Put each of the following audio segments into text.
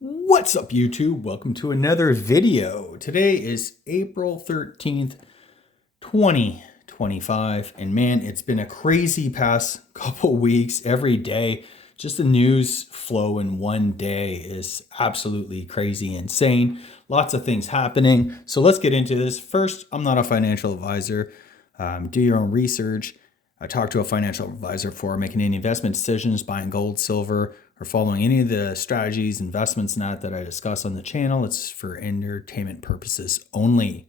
What's up, YouTube? Welcome to another video. Today is April 13th, 2025. And man, it's been a crazy past couple weeks. Every day, just the news flow in one day is absolutely crazy, insane. Lots of things happening. So let's get into this. First, I'm not a financial advisor. Do your own research. I talk to a financial advisor for making any investment decisions, buying gold, silver, or following any of the strategies, investments, not that I discuss on the channel. It's for entertainment purposes only.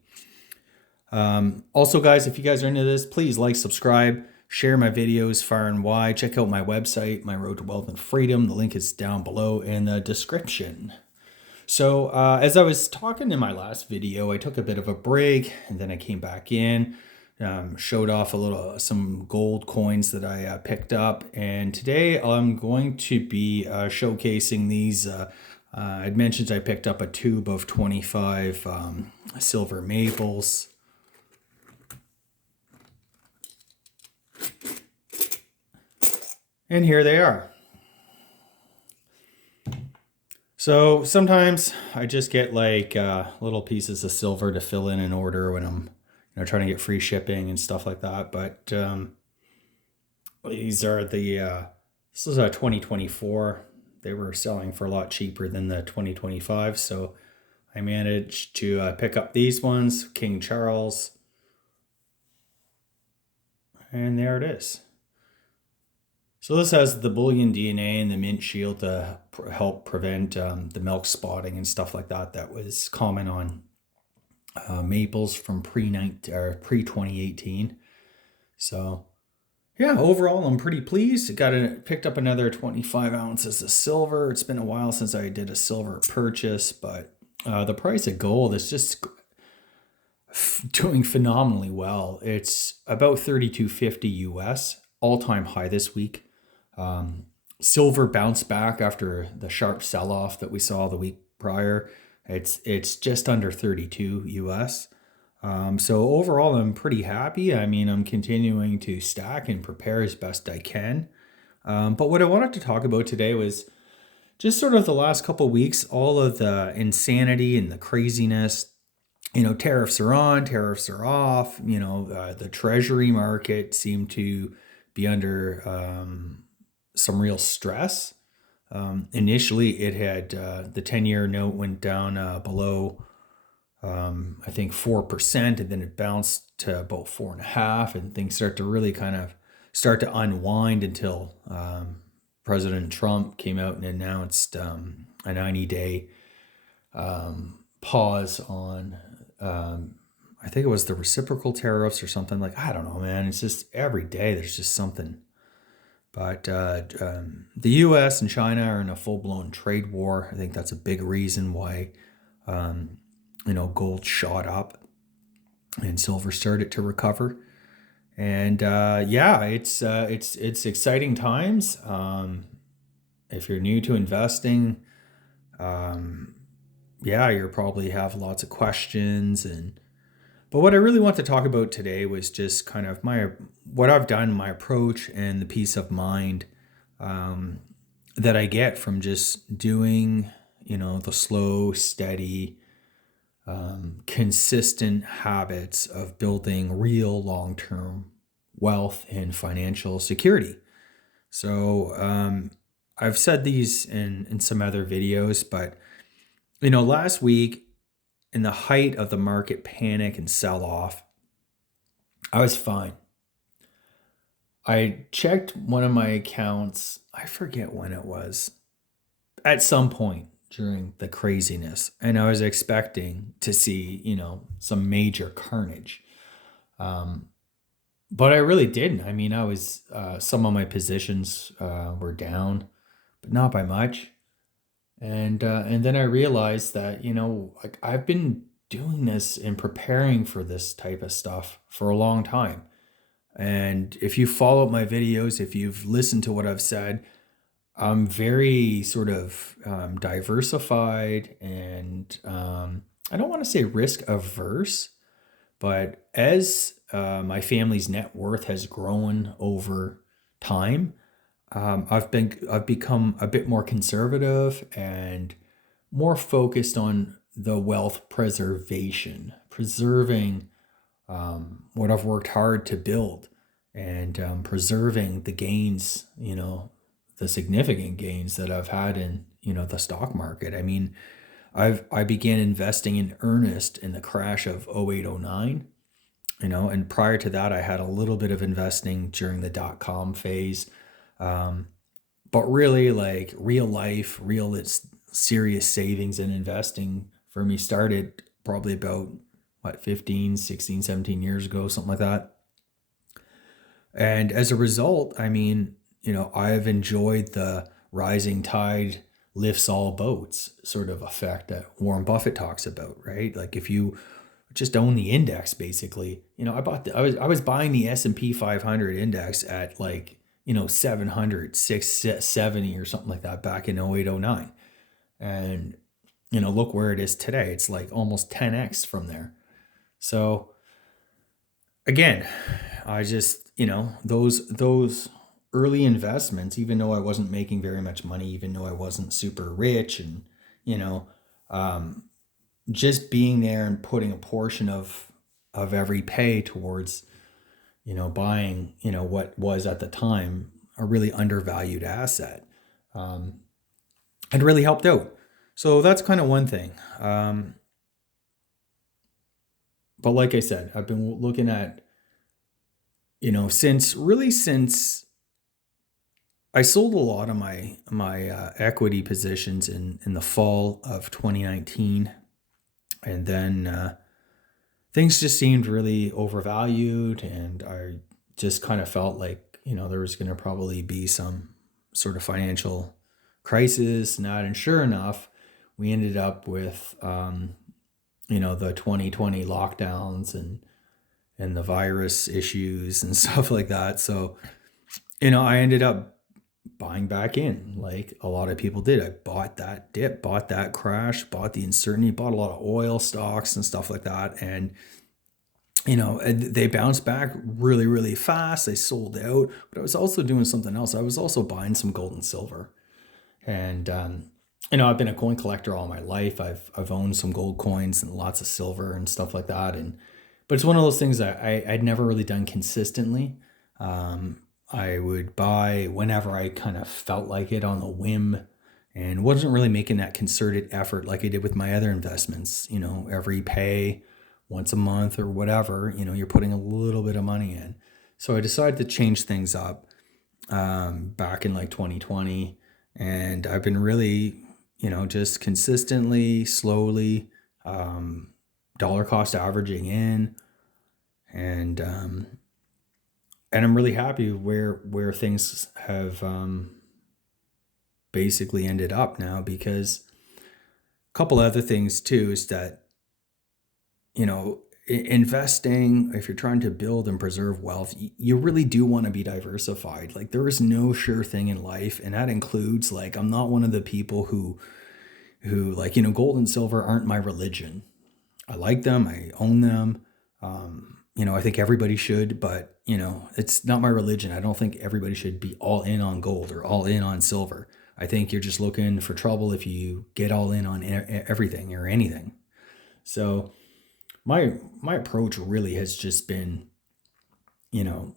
Also, guys, if you guys are into this, please like, subscribe, share my videos far and wide. Check out my website, My Road to Wealth and Freedom. The link is down below in the description. So as I was talking in my last video, I took a bit of a break and then I came back in. Showed off some gold coins that I picked up, and today I'm going to be showcasing these. I'd mentioned I picked up a tube of 25 silver maples, and here they are. So sometimes I just get like little pieces of silver to fill in an order when I'm trying to get free shipping and stuff like that. But these are this is a 2024. They were selling for a lot cheaper than the 2025. So I managed to pick up these ones, King Charles. And there it is. So this has the bullion DNA and the mint shield to help prevent the milk spotting and stuff like that. That was common on maples from pre-2018. So yeah, overall I'm pretty pleased. Picked up another 25 ounces of silver. It's been a while since I did a silver purchase, but the price of gold is just doing phenomenally well. It's about 32.50 US, all-time high this week. Silver bounced back after the sharp sell-off that we saw the week prior. It's just under 32 US. So overall, I'm pretty happy. I mean, I'm continuing to stack and prepare as best I can. But what I wanted to talk about today was just sort of the last couple of weeks, all of the insanity and the craziness. Tariffs are on, tariffs are off. The treasury market seemed to be under some real stress. Initially, it had the 10-year note went down below, I think 4%, and then it bounced to about 4.5%, and things start to really kind of start to unwind until President Trump came out and announced a 90-day pause on, I think it was the reciprocal tariffs or something. Like, I don't know, man. It's just every day there's just something. But the U.S. and China are in a full-blown trade war. I think that's a big reason why, gold shot up and silver started to recover. And yeah, it's exciting times. If you're new to investing, yeah, you probably have lots of questions But what I really want to talk about today was just kind of what I've done, my approach, and the peace of mind that I get from just doing, the slow, steady, consistent habits of building real long-term wealth and financial security. So I've said these in some other videos, but last week, in the height of the market panic and sell-off, I was fine. I checked one of my accounts, I forget when it was, at some point during the craziness, and I was expecting to see, some major carnage. But I really didn't. I mean, some of my positions were down, but not by much. And then I realized that, like I've been doing this and preparing for this type of stuff for a long time. And if you follow my videos, if you've listened to what I've said, I'm very sort of diversified and I don't want to say risk averse, but as my family's net worth has grown over time, I've become a bit more conservative, and more focused on the wealth preservation, preserving what I've worked hard to build, and preserving the gains, the significant gains that I've had in, the stock market. I mean, I began investing in earnest in the crash of 0809, and prior to that, I had a little bit of investing during the dot-com phase. Um, but really, like real life, serious savings and investing for me started probably about, what, 15, 16, 17 years ago, something like that. And as a result, I mean, I've enjoyed the rising tide lifts all boats sort of effect that Warren Buffett talks about, right? Like if you just own the index, basically, I was buying the S&P 500 index at like, 700, 670 or something like that back in 0809. And, look where it is today. It's like almost 10x from there. So again, I just, those early investments, even though I wasn't making very much money, even though I wasn't super rich, and, you know, um, just being there and putting a portion of every pay towards, buying, what was at the time a really undervalued asset, um, had really helped out. So that's kind of one thing. But like I said, I've been looking at, since I sold a lot of my equity positions in the fall of 2019, and then things just seemed really overvalued, and I just kind of felt like there was going to probably be some sort of financial crisis. Not, and sure enough, we ended up with the 2020 lockdowns and the virus issues and stuff like that. So I ended up buying back in like a lot of people did. I bought that dip, bought that crash, bought the uncertainty, bought a lot of oil stocks and stuff like that. And, and they bounced back really, really fast. They sold out, but I was also doing something else. I was also buying some gold and silver. And, I've been a coin collector all my life. I've owned some gold coins and lots of silver and stuff like that. But it's one of those things that I'd never really done consistently. I would buy whenever I kind of felt like it on a whim, and wasn't really making that concerted effort like I did with my other investments. Every pay once a month or whatever, you're putting a little bit of money in. So I decided to change things up back in like 2020. And I've been really, just consistently, slowly, dollar cost averaging in. And, and I'm really happy where things have basically ended up now, because a couple other things too is that investing, if you're trying to build and preserve wealth, you really do want to be diversified. Like there is no sure thing in life, and that includes, like, I'm not one of the people who like, gold and silver aren't my religion. I like them, I own them. I think everybody should, but it's not my religion. I don't think everybody should be all in on gold or all in on silver. I think you're just looking for trouble if you get all in on everything or anything. So my approach really has just been,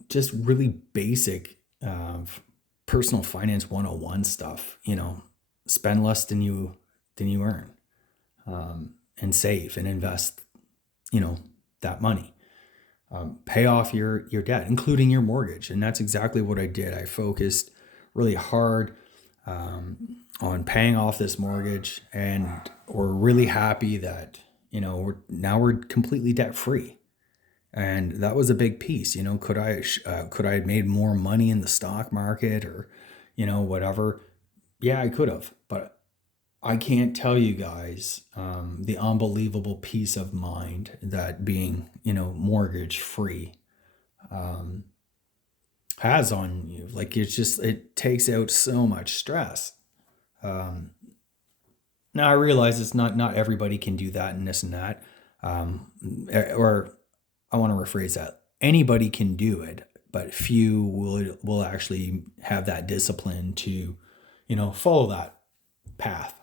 just really basic personal finance 101 stuff. Spend less than you earn, and save and invest, that money. Pay off your debt, including your mortgage. And that's exactly what I did. I focused really hard on paying off this mortgage, and we're really happy that, we're completely debt free. And that was a big piece. Could I have made more money in the stock market or, whatever? Yeah, I could have, but I can't tell you guys the unbelievable peace of mind that being, mortgage free um, has on you. Like it takes out so much stress. Um, Now I realize it's not everybody can do that and this and that, or I want to rephrase that. Anybody can do it, but few will actually have that discipline to, follow that path.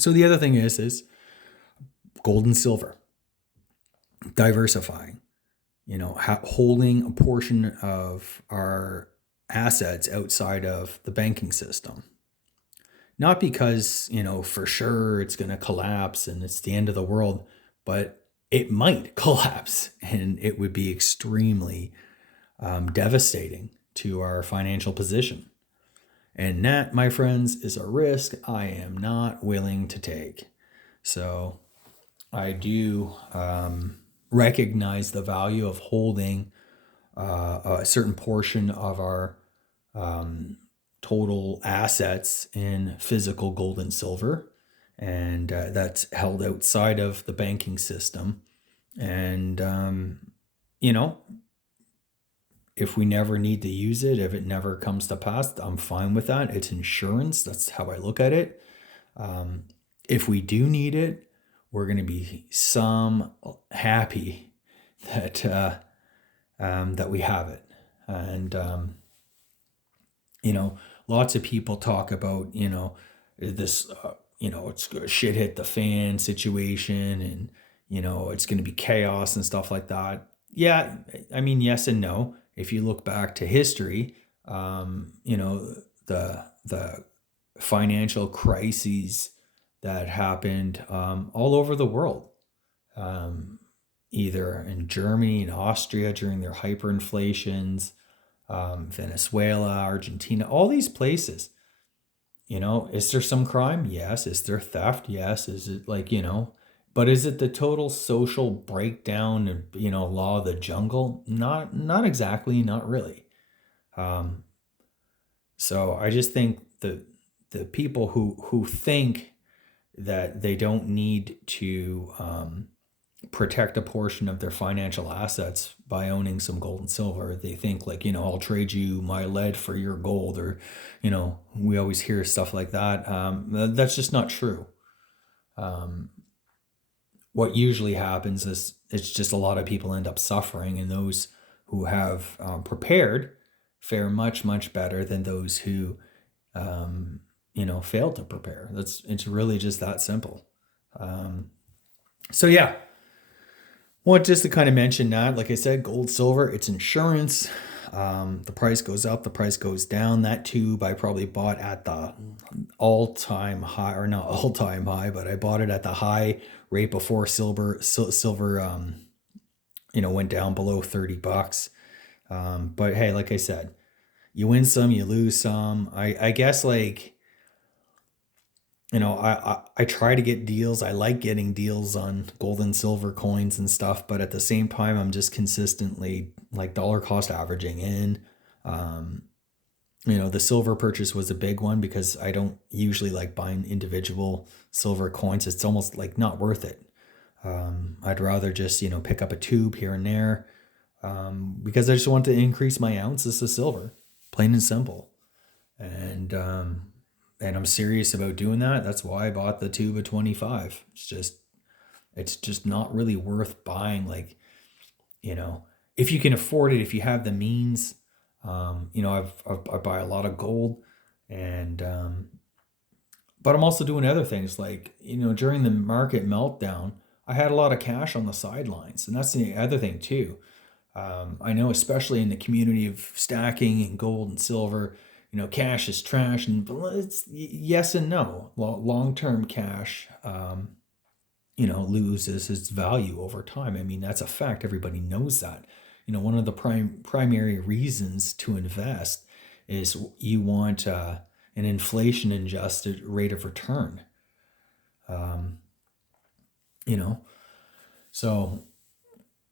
So the other thing is gold and silver, diversifying, holding a portion of our assets outside of the banking system. Not because, for sure it's going to collapse and it's the end of the world, but it might collapse and it would be extremely devastating to our financial position. And that, my friends, is a risk I am not willing to take. So I do recognize the value of holding a certain portion of our total assets in physical gold and silver. And that's held outside of the banking system. And, you know, if we never need to use it, if it never comes to pass, I'm fine with that. It's insurance. That's how I look at it. Um, if we do need it, we're going to be some happy that that we have it. And lots of people talk about this it's a shit hit the fan situation, and it's going to be chaos and stuff like that. Yeah, I mean, yes and no. If you look back to history, the financial crises that happened all over the world, um, either in Germany and Austria during their hyperinflations, Venezuela, Argentina, all these places. Is there some crime? Yes. Is there theft? Yes. Is it but is it the total social breakdown and, law of the jungle? Not exactly, not really. Um, so I just think the people who think that they don't need to protect a portion of their financial assets by owning some gold and silver. They think I'll trade you my lead for your gold, or, we always hear stuff like that. That's just not true. Um, what usually happens is it's just a lot of people end up suffering, and those who have prepared fare much, much better than those who, failed to prepare. It's really just that simple. So yeah, well, just to kind of mention that, like I said, gold, silver, it's insurance. The price goes up, the price goes down. That tube I probably bought at the all-time high, or not all-time high, but I bought it at the high rate before silver went down below $30. But hey, like I said, you win some, you lose some. I guess I try to get deals. I like getting deals on gold and silver coins and stuff, but at the same time, I'm just consistently dollar cost averaging in. Um, the silver purchase was a big one because I don't usually like buying individual silver coins. It's almost not worth it. I'd rather just, pick up a tube here and there, because I just want to increase my ounces of silver, plain and simple. And I'm serious about doing that. That's why I bought the tube of 25. It's just not really worth buying. If you can afford it, if you have the means, I buy a lot of gold, and but I'm also doing other things during the market meltdown, I had a lot of cash on the sidelines, and that's the other thing too. I know, especially in the community of stacking and gold and silver, cash is trash, and it's yes and no. Long-term cash, loses its value over time. I mean, that's a fact. Everybody knows that. One of the primary reasons to invest is you want an inflation-adjusted rate of return. Um, so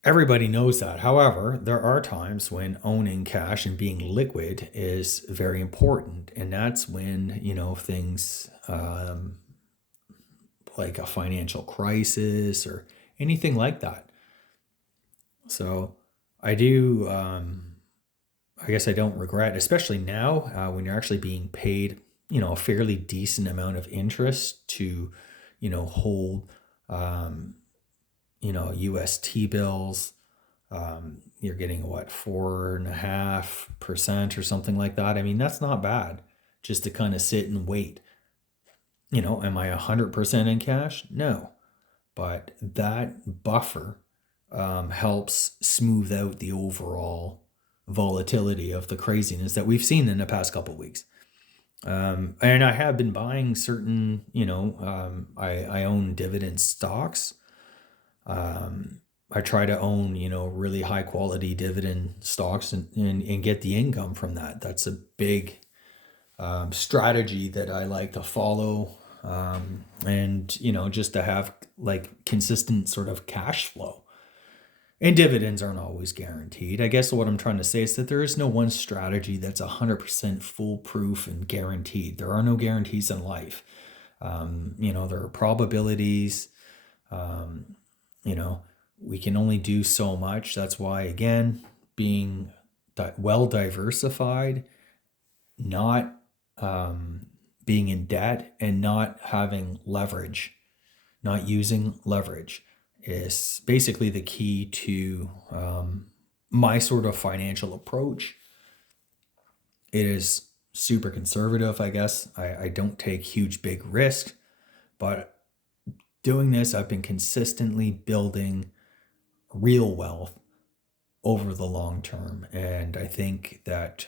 everybody knows that. However, there are times when owning cash and being liquid is very important. And that's when, things like a financial crisis or anything like that. So I do, I guess I don't regret, especially now when you're actually being paid, a fairly decent amount of interest to, hold, um, UST bills. You're getting what, 4.5% or something like that. I mean, that's not bad, just to kind of sit and wait. Am I 100% in cash? No. But that buffer helps smooth out the overall volatility of the craziness that we've seen in the past couple of weeks. And I have been buying certain, I own dividend stocks. I try to own, really high quality dividend stocks and get the income from that. That's a big strategy that I like to follow. And, just to have like consistent sort of cash flow. And dividends aren't always guaranteed. I guess what I'm trying to say is that there is no one strategy that's 100% foolproof and guaranteed. There are no guarantees in life. There are probabilities. Um, you know, we can only do so much. That's why, again, being well diversified, not being in debt, and not having leverage, not using leverage is basically the key to my sort of financial approach. It is super conservative, I guess. I don't take huge, big risks, but doing this, I've been consistently building real wealth over the long term. And I think that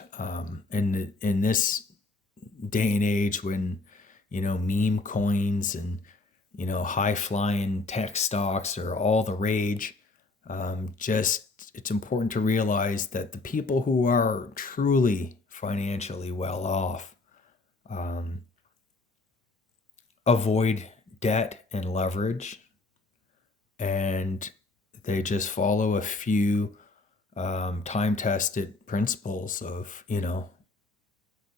in this day and age when, meme coins and, high flying tech stocks are all the rage, just it's important to realize that the people who are truly financially well off um, avoid debt and leverage, and they just follow a few time tested principles of,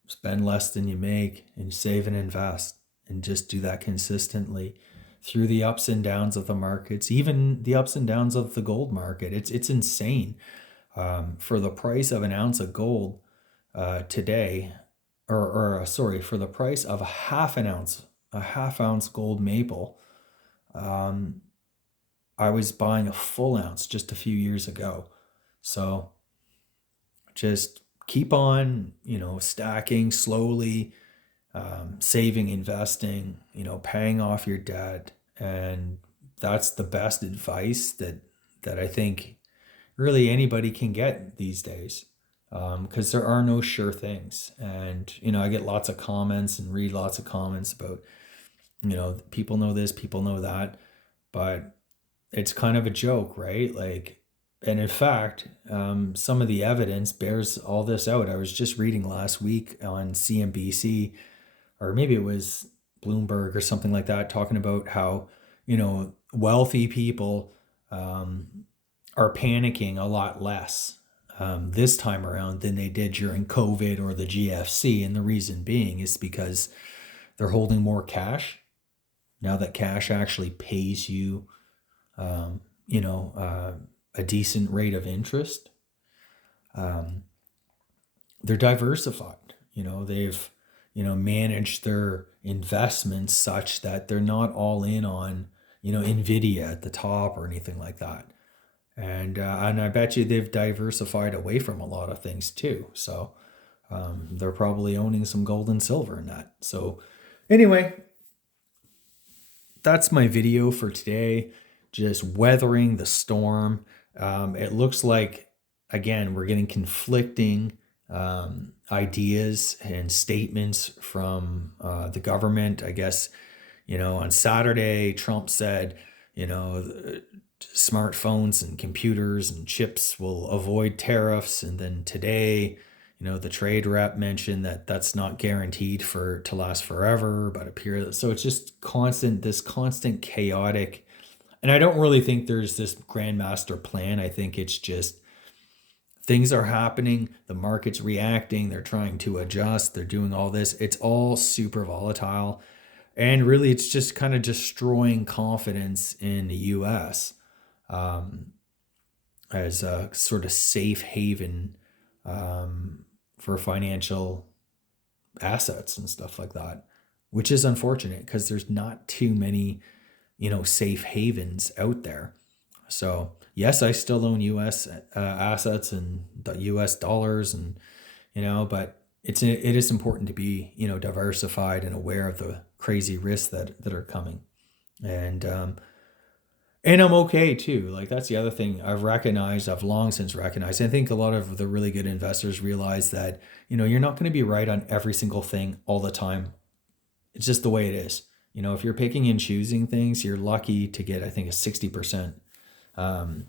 spend less than you make and save and invest, and just do that consistently through the ups and downs of the markets, even the ups and downs of the gold market. It's insane. For the price of an ounce of gold today, or for the price of a half ounce gold maple, um, I was buying a full ounce just a few years ago. So just keep on, stacking slowly, saving, investing, paying off your debt. And that's the best advice that I think really anybody can get these days. Because there are no sure things. And, I get lots of comments and read lots of comments about, people know this, people know that. But it's kind of a joke, right? Like, and in fact, some of the evidence bears all this out. I was just reading last week on CNBC, or maybe it was Bloomberg or something like that, talking about how, wealthy people are panicking a lot less this time around than they did during COVID or the GFC. And the reason being is because they're holding more cash now that cash actually pays you, um, you know, uh, a decent rate of interest. Um, they're diversified. They've, managed their investments such that they're not all in on, Nvidia at the top or anything like that. And I bet you they've diversified away from a lot of things too. So they're probably owning some gold and silver in that. So anyway, that's my video for today. Just weathering the storm. It looks like, again, we're getting conflicting ideas and statements from the government. I guess, on Saturday, Trump said, smartphones and computers and chips will avoid tariffs. And then today, the trade rep mentioned that that's not guaranteed to last forever, but appear. So it's just this constant chaotic. And I don't really think there's this grand master plan. I think it's just things are happening, the market's reacting, they're trying to adjust, they're doing all this. It's all super volatile. And really, it's just kind of destroying confidence in the US um, as a sort of safe haven for financial assets and stuff like that, which is unfortunate because there's not too many, safe havens out there. So yes, I still own U.S. Assets and the U.S. dollars, and but it is important to be, diversified and aware of the crazy risks that are coming. And and I'm okay too. Like that's the other thing I've long since recognized. I think a lot of the really good investors realize that, you're not going to be right on every single thing all the time. It's just the way it is. If you're picking and choosing things, you're lucky to get, I think, a 60%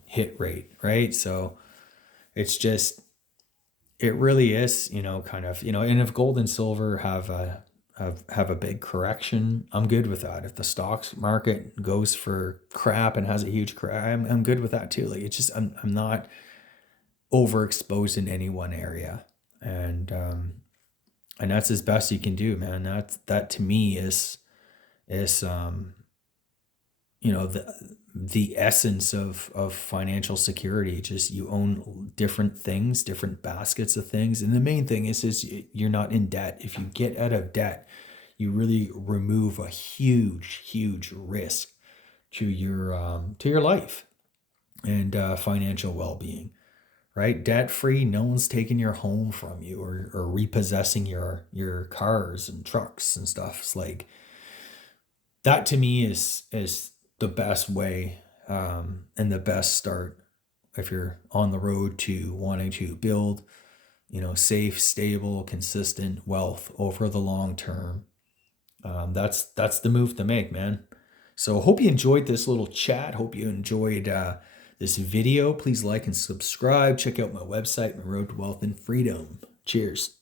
hit rate, right? So it's just, it really is, kind of, and if gold and silver have a big correction, I'm good with that. If the stocks market goes for crap and has a huge crash, I'm good with that too. Like it's just, I'm not overexposed in any one area. And that's as best you can do, man. That to me is the essence of financial security. Just you own different things, different baskets of things, and the main thing is you're not in debt. If you get out of debt, you really remove a huge risk to your life and financial well-being. Right, debt free. No one's taking your home from you or repossessing your cars and trucks and stuff. It's like that to me is the best way, and the best start if you're on the road to wanting to build, safe, stable, consistent wealth over the long term. That's the move to make, man. So hope you enjoyed this little chat. Hope you enjoyed this video. Please like and subscribe. Check out my website, My Road to Wealth and Freedom. Cheers.